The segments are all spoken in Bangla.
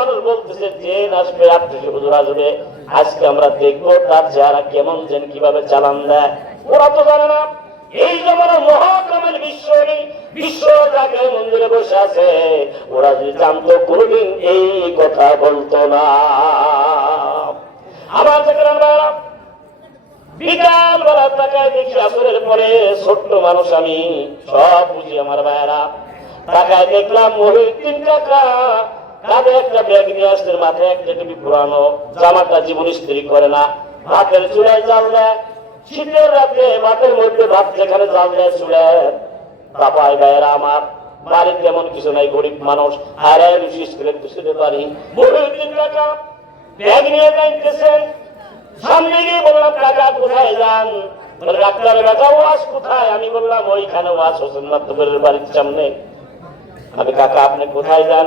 মানুষ বলতেছে, জেন আসবে আত্মীয় হুজুর আসবে। আজকে আমরা দেখব তার চেহারা কেমন জেন কীভাবে চালান দেয়। ওরা তো জানে না। এই জমানো মহাক্রমের বিশ্ব বিশ্ব যাকে মন্দিরে বসে আছে। ওরা যদি জানতো, কোনদিন এই কথা বলতো না। আমার থেকে ভাইরা বিকাল বেলা তাকায় দেখি আসরের পরে ছোট্ট মানুষ আমি, সব বুঝি আমার ভাইয়েরা। তাকায় দেখলাম মহিউদ্দিন কাকা কাঁধে একটা ব্যাগ নিয়ে আসছে মাথায় একটা টুপি পুরানো জামাটা জীবন স্ত্রী করে না। ভাতের চুলায় জাল দেয়, শীতের রাতে ভাতের মধ্যে ভাত যেখানে জাল দেয় চুলায়। ভাইয়েরা আমার, বাড়ির তেমন কিছু নাই, গরিব মানুষ। আর বিশেষ করে পারি? ব্যাগ নিয়ে যাইতেছেন। সামনে গিয়ে বললাম, কাকা, কোথায় যান? কোথায়? আমি বললাম, ওইখানে আমি, কাকা, আপনি কোথায় যান?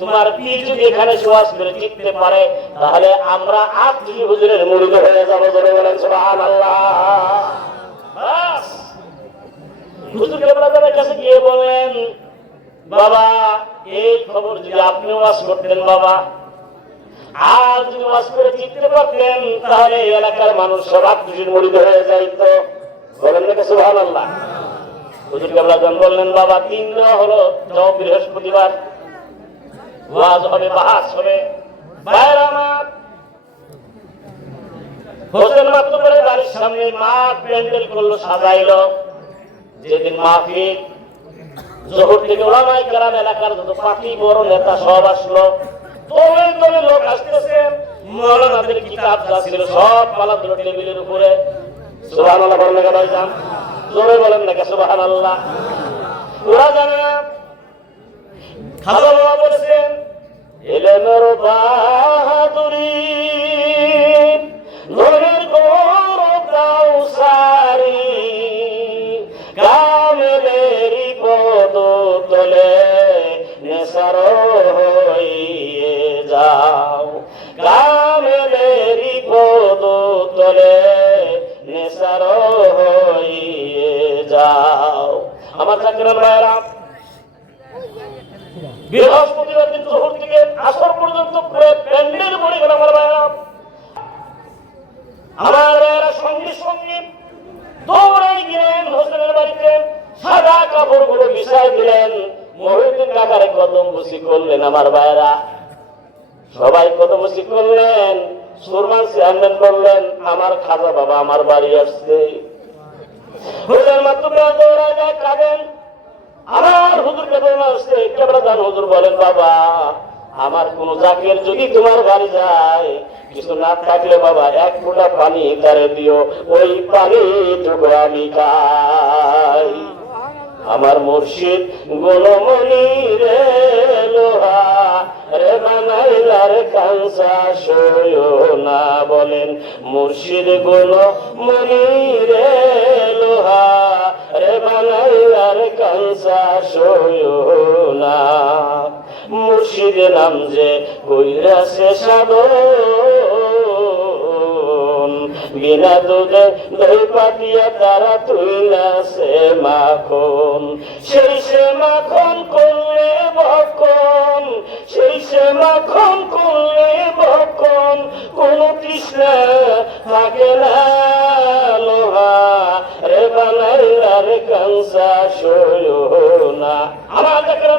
তোমার এখানে করে জিততে পারে, তাহলে আমরা হুজুরের হয়ে বলেন বাবা, এই খবর যদি আপনি ওয়াজ করতেন, বাবা। আর যদি ওয়াজ করে জিততে পারতেন, তাহলে এই এলাকার মানুষ সব আত্মীয় মুড়িদ হয়ে যাইতো। বলেন নাকি সুবহানাল্লাহ। হুজুর কেবলাজন বললেন, বাবা, তিন হলো, যাও বৃহস্পতিবার। ওয়াজ হবে বাহাস হবে। বাইরে আমার। হোসেন মাত্র করে বাড়ির সামনে মাঠ প্যান্ডেল করল, সাজাইলো। যেদিন মাহফিল, জোহর থেকে ওলামাই গ্রাম এলাকার যত পার্টি বড় নেতা সব আসলো। তলে দলের লোক আসতেছে মৌলানাদের কিতাব যা ছিল সব পালা দিল টেবিলের উপরে। সুবহান বলেন না ভাইজান জোরে বলেন না সুবহান ওরা জানে না। খাজা বলেছেন, এলেমের বাহাদুরি আমার চাকরির ভাইরা বৃহস্পতিবার দিন থেকে আসর পর্যন্ত পুরো প্যান্ডেল পড়ে গেল আমার বাড়িতে, সাদা কাপড়গুলো দিলেন কদম বসি করলেন আমার সবাই কদম করলেন, সুরমান চেয়ারম্যান আমার খাজা বাবা, আমার বাড়ি আসছে। হুজুর মাত্র দৌড়ায় যায় কাঁদেন হুজুর কেবল জান হুজুর বলেন, বাবা, আমার কোন যদি তোমার বাড়ি যায়, কিছু না থাকলে বাবা, এক ফোঁটা পানি তারে দিও। ওই পানি আমি খাই। আমার মুর্শিদ গুণমণি রে লোহা, রে বানাইলার কাঁসা সয়ো না বলেন। মুর্শিদ গুণমণি রে লোহা রে বানাইলার কাঁসা সয়ো না। মুর্শিদ নাম যে কইরাছে সাধন। বিনা দুধে দই পাতিয়া তারা তুইলাছে মাখন। সেই সে মাখন করলে বকন, সেই সে মাখন করলে বকন। কোন তৃষ্ণা থাকে না।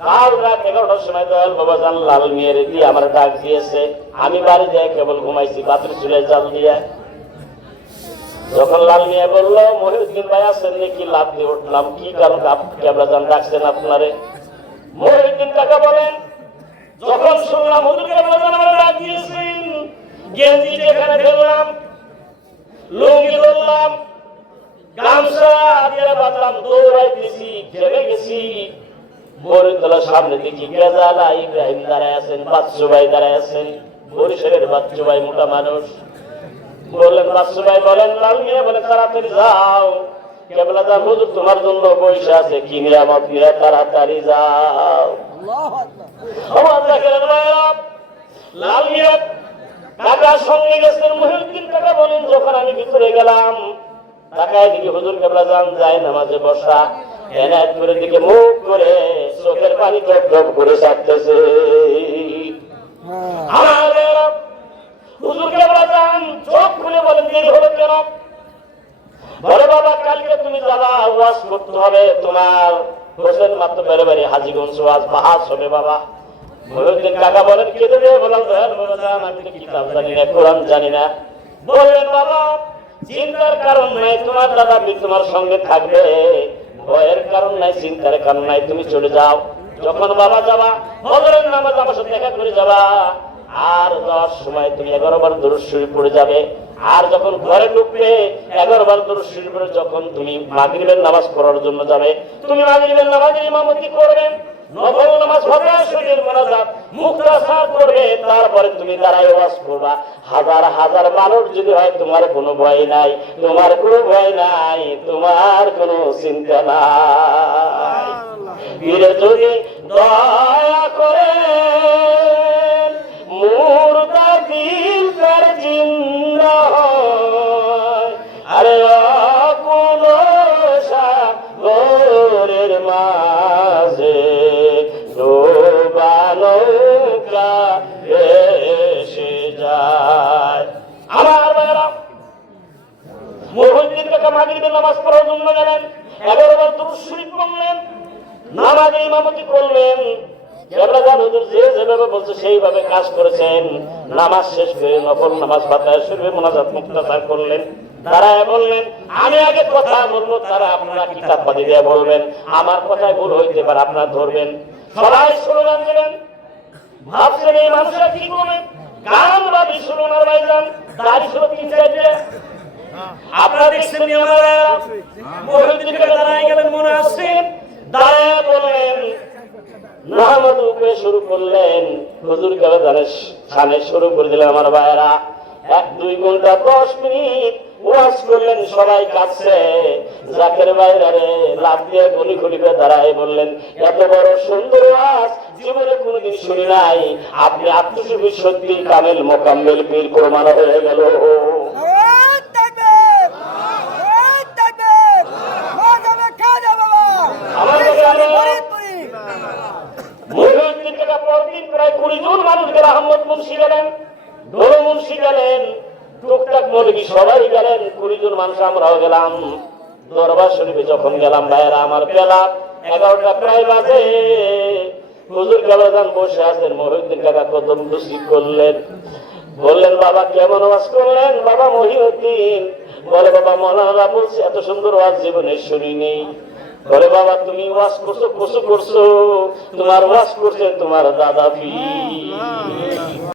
কাল রাত এগারোটার সময় বাবা জান লাল আমার ডাক দিয়েছে। আমি বাড়ি যাই কেবল ঘুমাইছি বাথরুম চুলে জাল দিয়ে। যখন লাল মিয়া বলল, মহিউদ্দিন ভাই আছেন নাকি? লাভ দিয়ে উঠলাম। কি কারণ? কেবলা জান ডাকছেন আপনারে? মহিউদ্দিন কাকা বলেন, যখন শুনলাম হুজুর জান আমার ডাক দিয়েছেন, গেঞ্জি যেখানে ফেললাম, লুঙ্গি ধরলাম, গামছা দিয়ে বাঁধলাম, দৌড়াইতেছি ফেলে গেছি। বরিতলার সামনে দেখি গেজালা ইব্রাহিম দাঁড়ায় আছেন বাচ্চু ভাই দাঁড়ায় আছেন। বরিশালের বাচ্চু ভাই মোটা মানুষ। বললেন বাচ্চু ভাই বলেন লাল বলে তাড়াতাড়ি যাও। কেবলা যা হুজুর তোমার জন্য পয়সা আছে কি তাড়াতাড়ি যাও। আমার দেখেন কাকার সঙ্গে গেছেন মহিউদ্দিন কাকা বলেন যখন আমি ভিতরে গেলাম তাকায় দিকে হুজুর কেবলা যান যায় নামাজে বসা। এনায়ত করে দিকে মুখ করে চোখের পানি টপ টপ করে ছাড়তেছে আমার হুজুর চোখ খুলে বলেন দেরি হলো কেন? বলে বাবা কালকে তুমি যাবা ওয়াজ করতে হবে। তোমার হোসেন মাত্র বেড়ে বেড়ে হাজিগঞ্জ ওয়াজ বাহাস হবে বাবা। মহিউদ্দিন কাকা বলেন কেটে দিয়ে বললাম দয়াল আমি তো কিতাব জানি না কোরআন জানি না। বললেন বাবা চিন্তার কারণ নাই তোমার দাদা তোমার সঙ্গে থাকবে? ভয়ের কারণ নাই, চিন্তার কারণ নাই, তুমি চলে যাও। যখন বাবা যাবা, বদরের নামাজ আমার সাথে দেখা করে যাবা। আর যাওয়ার সময় তুমি এগারো বার দূর শরীফ পড়ে যাবে। আর যখন ঘরে ঢুকবে, এগারো বার দূর শরীফ পড়ে যখন তুমি মাগরিবের নামাজ পড়ার জন্য যাবে, তুমি মাগরিবের নামাজ ইমামতি করবেন নফল নামাজ হবে শরীর মোনাজাত মুক্তাসার করবে তারপরে ওয়াজ করবা হাজার হাজার মানুষ যদি হয় তোমার কোনো ভয় নাই তোমার কোনো ভয় নাই তোমার কোনো চিন্তা নাই। যদি দয়া করে সেইভাবে কাজ করেছেন। নামাজ শেষ করে নফল নামাজ পাতায় শরীফে মোনাজাত মুক্তাচার করলেন। তারা বললেন, আমি আগে কথা বলব, তারা আপনারা কিতাব পাতি দিয়ে বলবেন? আমার কথায় ভুল হইতে পারে, আপনারা ধরবেন। সবাই স্লোগান দিলেন। ভাবছেন এই মানুষরা কি করবেন গান বা বিশ্বনার ভাইজান? দাড়ি ছিল তিন আপনারা দেখছেন নি ওনারা মহিউদ্দিন দাঁড়ায় গেলেন মনে আছে? দাঁড়ায় বললেন নামাজ উপরে শুরু করলেন। হুজুর কাবে দানের খানে শুরু করে দিলেন আমার ভাইয়েরা। এক, দুই ঘণ্টা, দশ মিনিট ওয়াজ করলেন, সবাই কাছে জাকের বাইরে লাভ দিয়ে গলি খুলিবে দাঁড়ায় বললেন, এত বড় সুন্দর ওয়াজ, জীবনে কোনোদিন শুনি নাই। আপনি আত্মসুখী সত্যি কামেল মোকাম্মেল পীর প্রমাণ হয়ে গেল আওয়াজ থাকবে আওয়াজ থাকবে মাঝাবে খাজা বাবা আমাদের গ্রামে- ফরিদপুরি মহিউদ্দিন টাকা পরদিন প্রায় কুড়ি জন মানুষকে মুন্সি গেলেন। মুন্সি গেলেন, টুকটাক সবাই গেলেন, কুড়ি জন মানুষ আমরাও গেলাম। দরবার শরীফে যখন গেলাম, ভাইয়েরা, আমার এগারোটা প্রায় বাজে। হুজুর বসে আছেন, মহিউদ্দিন কাকা দুষি করলেন। বললেন, বাবা, কেমন ওয়াজ করলেন? বাবা, মহিউদ্দিন। বলে, বাবা মনে মৌলানা বলছে এত সুন্দর ওয়াজ জীবনে শুনিনি। বলে বাবা তুমি ওয়াজ করছ কসু করছ। তোমার ওয়াজ করছে তোমার দাদা পীর